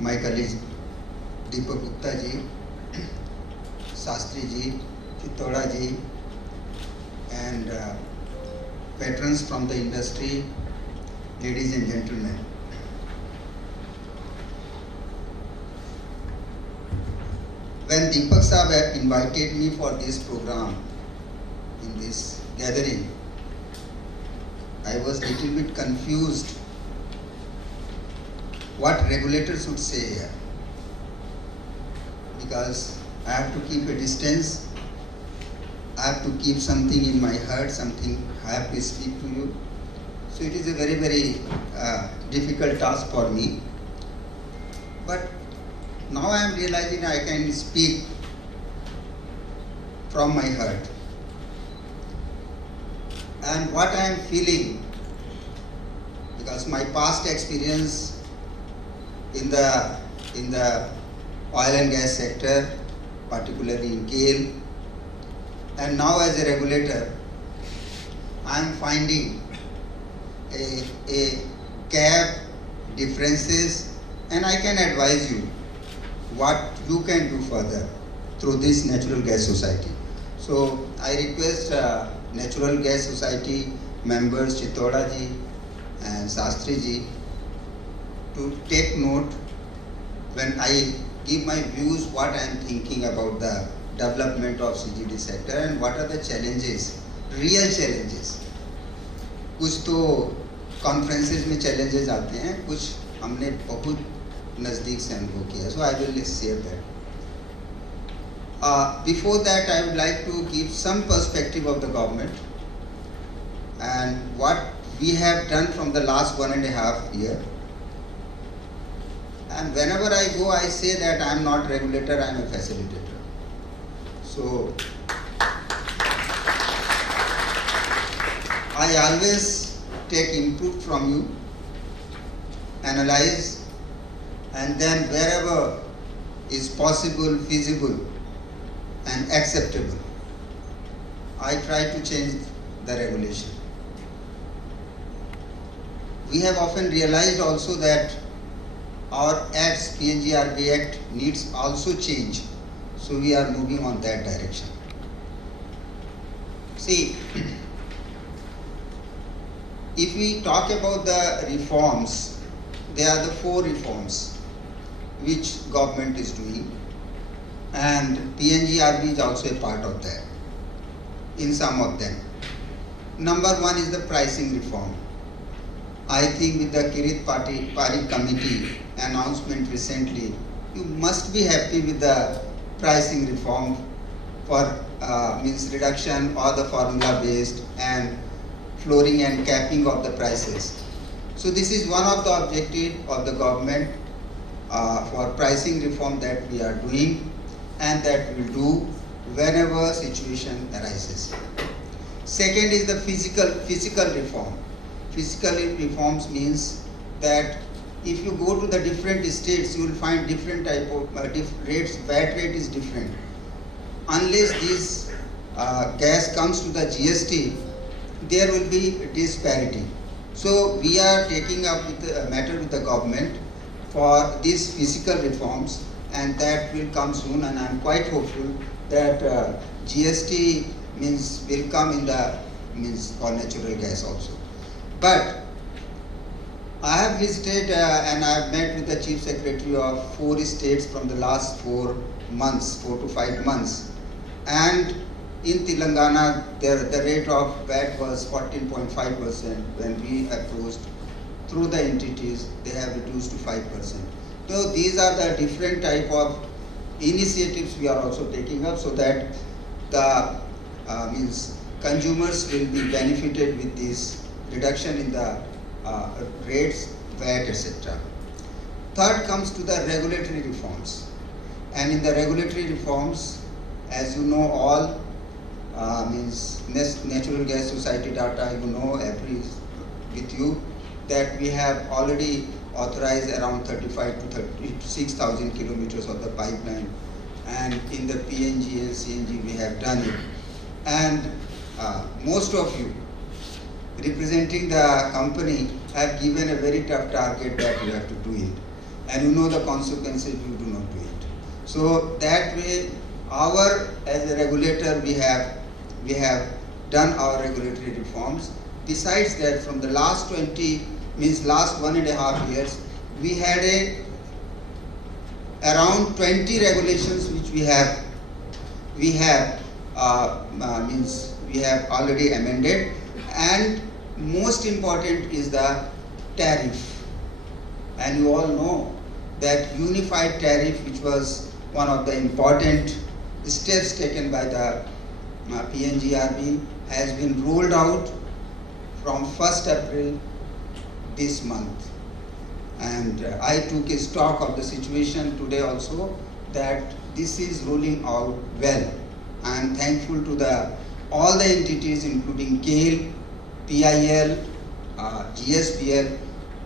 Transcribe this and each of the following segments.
my colleagues Deepak Gupta ji, Sastri ji, Chittoda ji, and patrons from the industry, ladies and gentlemen. When Deepak Sahab invited me for this program, in this gathering, I was a little bit confused what regulators would say here, because I have to keep a distance, I have to keep something in my heart, something I have to speak to you. So it is a very, very difficult task for me. But now I am realizing I can speak from my heart. And what I am feeling, because my past experience in the oil and gas sector, particularly in GAIL, and now as a regulator, I am finding a gap, differences, and I can advise you what you can do further through this Natural Gas Society. So I request Natural Gas Society members Chittoda ji and Sastri ji to take note when I give my views, what I am thinking about the development of CGD sector and what are the challenges, real challenges. कुछ तो conferences में challenges आते हैं, कुछ हमने बहुत नज़दीक से अनुभव किया. So I will share that. Before that, I would like to give some perspective of the government and what we have done from the last 1.5 years. And whenever I go, I say that I am not regulator, I am a facilitator. So I always take input from you, analyze, and then wherever is possible, feasible, and acceptable, I try to change the regulation. We have often realized also that our acts, PNGRB Act, needs also change. So we are moving on that direction. See, if we talk about the reforms, there are the 4 reforms which government is doing, and PNGRB is also a part of that in some of them. Number 1 is the pricing reform. I think with the Kirit Parikh committee announcement recently, you must be happy with the pricing reform for means reduction or the formula based and flooring and capping of the prices. So this is one of the objectives of the government for pricing reform that we are doing and that we will do whenever situation arises. Second is the physical reform. Physical reforms means that if you go to the different states, you will find different type of rates. VAT rate is different. Unless this gas comes to the GST, there will be disparity. So we are taking up with the matter with the government for these physical reforms, and that will come soon. And I am quite hopeful that GST will come in the for natural gas also. But I have visited and I have met with the Chief Secretary of 4 states from the last 4 to 5 months. And in Telangana, the rate of VAT was 14.5%. When we approached through the entities, they have reduced to 5%. So these are the different type of initiatives we are also taking up so that the consumers will be benefited with this reduction in the rates, VAT, etc. Third comes to the regulatory reforms. And in the regulatory reforms, as you know all, Natural Gas Society data, you know with you that we have already authorized around 35 to 36,000 kilometers of the pipeline, and in the PNG and CNG we have done it. And most of you representing the company have given a very tough target that you have to do it. and you know the consequences if you do not do it. So that way, as a regulator, we have done our regulatory reforms. Besides that, from the last 1.5 years, we had around 20 regulations which we have already amended, and most important is the tariff. And you all know that unified tariff, which was one of the important steps taken by the PNGRB, has been rolled out from 1st April this month. And I took a stock of the situation today also, that this is rolling out well. I am thankful to all the entities, including GAIL, PIL, GSPL,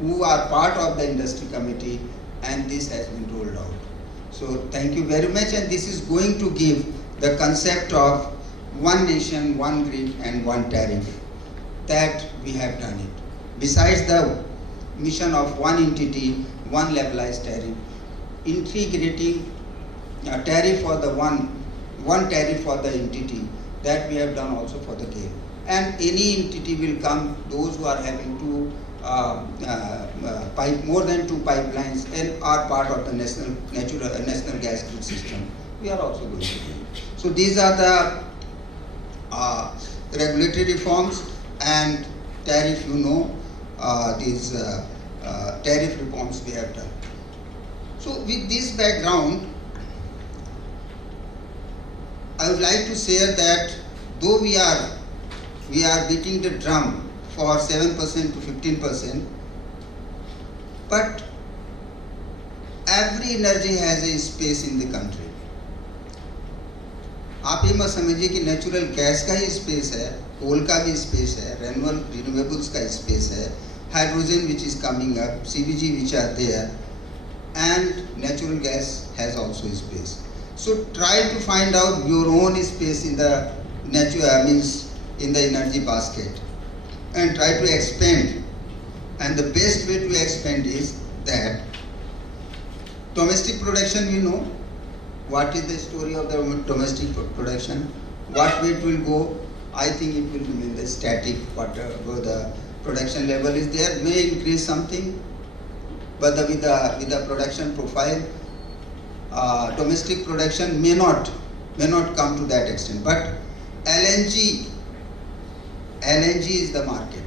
who are part of the industry committee, and this has been rolled out. So thank you very much, and this is going to give the concept of one nation, one grid, and one tariff. That we have done it. Besides the mission of one entity, one levelized tariff, integrating a tariff for the one tariff for the entity, that we have done also for the GAIL. And any entity will come, those who are having more than two pipelines and are part of the national gas grid system, we are also going to do it. So these are the regulatory reforms and tariff, these tariff reforms we have done. So with this background, I would like to say that though we are beating the drum for 7% to 15%, but every energy has a space in the country. आप ये मत समझिए कि natural gas का ही space है, कोल का भी space है, रिन्यूएबल्स का स्पेस है, hydrogen which is coming up, CBG which are there, and natural gas has also space. So try to find out your own space in the in the energy basket, and try to expand. And the best way to expand is that domestic production, what is the story of the domestic production, what way it will go. I think it will remain the static, whatever the production level is there, may increase something, but with the production profile, domestic production may not come to that extent. But LNG is the market.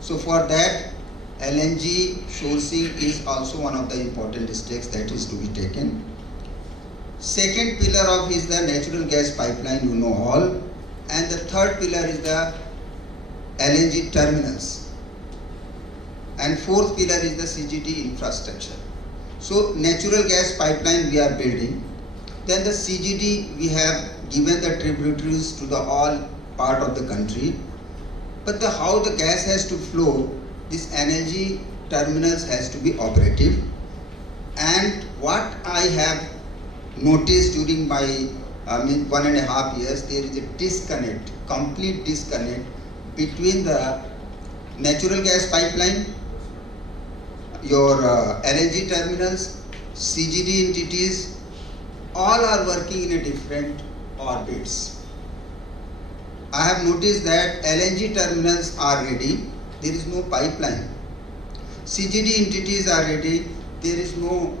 So for that, LNG sourcing is also one of the important steps that is to be taken. Second pillar of is the natural gas pipeline, all. And the third pillar is the LNG terminals. And fourth pillar is the CGD infrastructure. So natural gas pipeline we are building. Then the CGD, we have given the tributaries to the all part of the country. But how the gas has to flow, this energy terminals has to be operative. And what I have noticed during my 1.5 years, there is a disconnect, complete disconnect between the natural gas pipeline, your LNG terminals, CGD entities, all are working in a different orbits. I have noticed that LNG terminals are ready, there is no pipeline. CGD entities are ready, there is no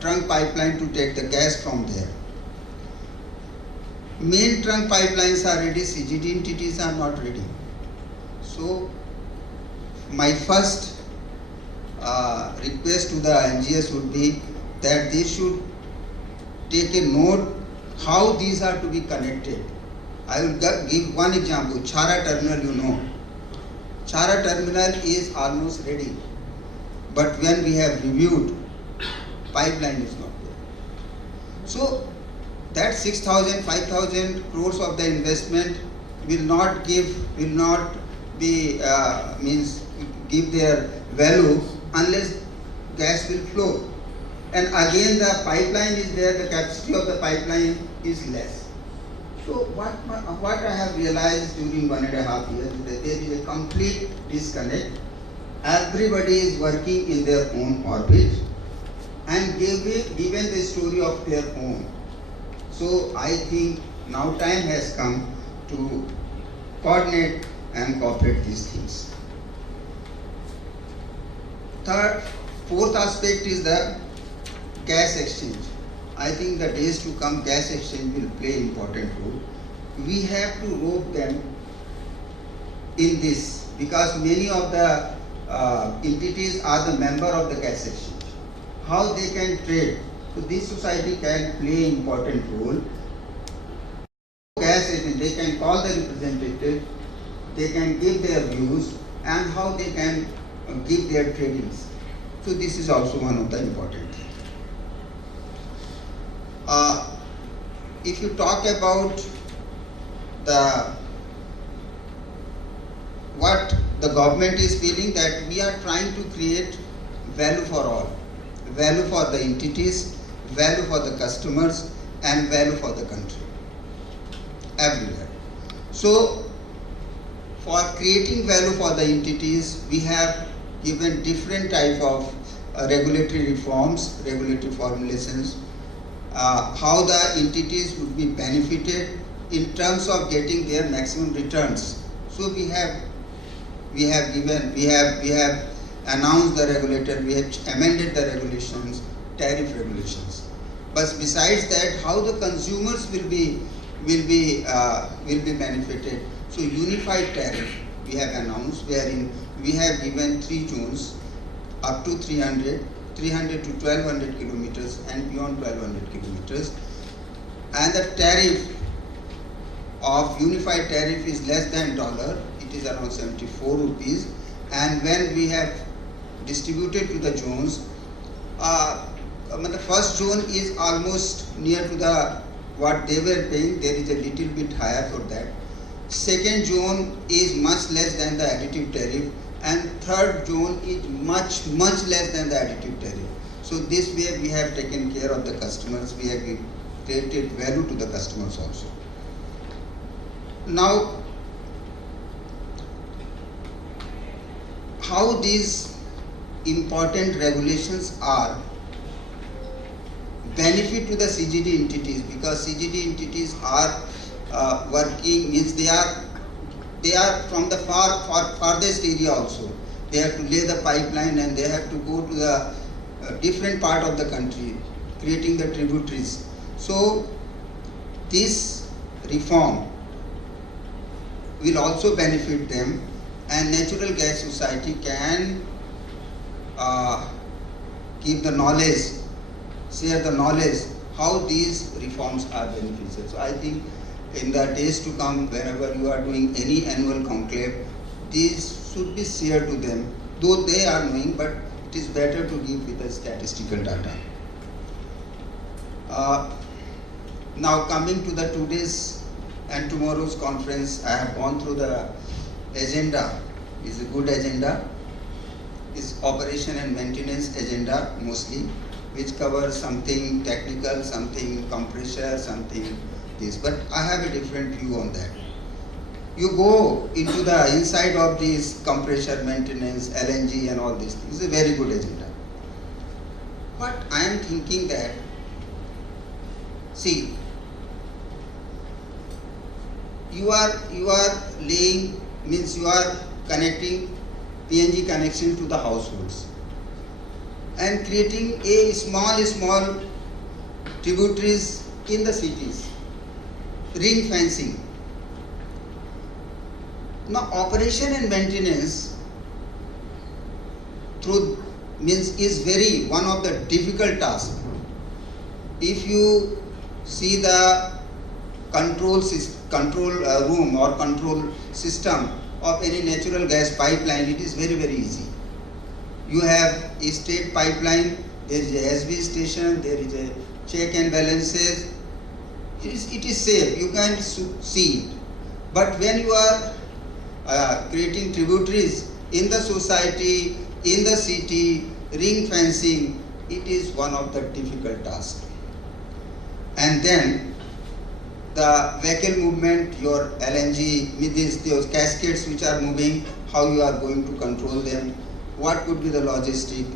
trunk pipeline to take the gas from there. Main trunk pipelines are ready, CGD entities are not ready. So my first request to the NGS would be that they should take a note how these are to be connected. I will give one example. Chhara terminal, Chhara terminal is almost ready, but when we have reviewed, pipeline is not there. So that 6,000, 5,000 crores of the investment will not give their value unless gas will flow. And again the pipeline is there, the capacity of the pipeline is less. So what I have realized during 1.5 years is that there is a complete disconnect, everybody is working in their own orbit and given the story of their own. So I think now time has come to coordinate and cooperate these things. Fourth aspect is the gas exchange. I think the days to come, gas exchange will play important role. We have to rope them in this because many of the entities are the member of the gas exchange. How they can trade? So this society can play important role. Gas agent, they can call the representative, they can give their views and how they can give their tradings. So this is also one of the important things. If you talk about what the government is feeling, that we are trying to create value for all, value for the entities, value for the customers and value for the country, everywhere. So for creating value for the entities, we have given different type of regulatory reforms, regulatory formulations, how the entities would be benefited in terms of getting their maximum returns. So we have announced the regulator, we have amended the regulations, tariff regulations. But besides that, how the consumers will be benefited. So unified tariff we have announced, wherein we have given 3 zones up to 300 to 1200 kilometers and beyond 1200 kilometers. And the tariff of unified tariff is less than $1. It is around 74 rupees. And when we have distributed to the zones, the first zone is almost near to the what they were paying. There is a little bit higher for that. Second zone is much less than the additive tariff, and third zone is much less than the additive tariff. So this way we have taken care of the customers. We have created value to the customers also. Now, how these important regulations are benefit to the CGD entities, because CGD entities are working, means they are from the farthest area also. They have to lay the pipeline and they have to go to the different part of the country, creating the tributaries. So this reform will also benefit them, and Natural Gas Society can give the knowledge, share the knowledge how these reforms are beneficial. So I think in the days to come, whenever you are doing any annual conclave, these should be shared to them, though they are knowing, but it is better to give with the statistical data. Now coming to the today's and tomorrow's conference, I have gone through the agenda. It's a good agenda. It's operation and maintenance agenda mostly, which covers something technical, something compressor, something this. But I have a different view on that. You go into the inside of this compressor maintenance, LNG and all these things. It's a very good agenda. But I am thinking that, see, you are laying, means you are connecting PNG connection to the households and creating a small tributaries in the cities, ring fencing. Now operation and maintenance through means is very one of the difficult tasks. If you see the control room or control system of any natural gas pipeline, it is very easy. You have a state pipeline, there is a SB station, there is a check and balances. It is safe, you can see it. But when you are creating tributaries in the society, in the city, ring fencing, it is one of the difficult tasks. And then the vehicle movement, your LNG, with those cascades which are moving, how you are going to control them. what could be the logistic,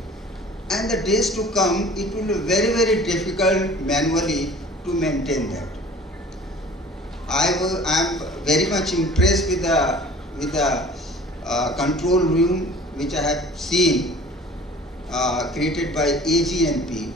and the days to come, it will be very, very difficult manually to maintain that. I am very much impressed with the control room which I have seen created by AGNP,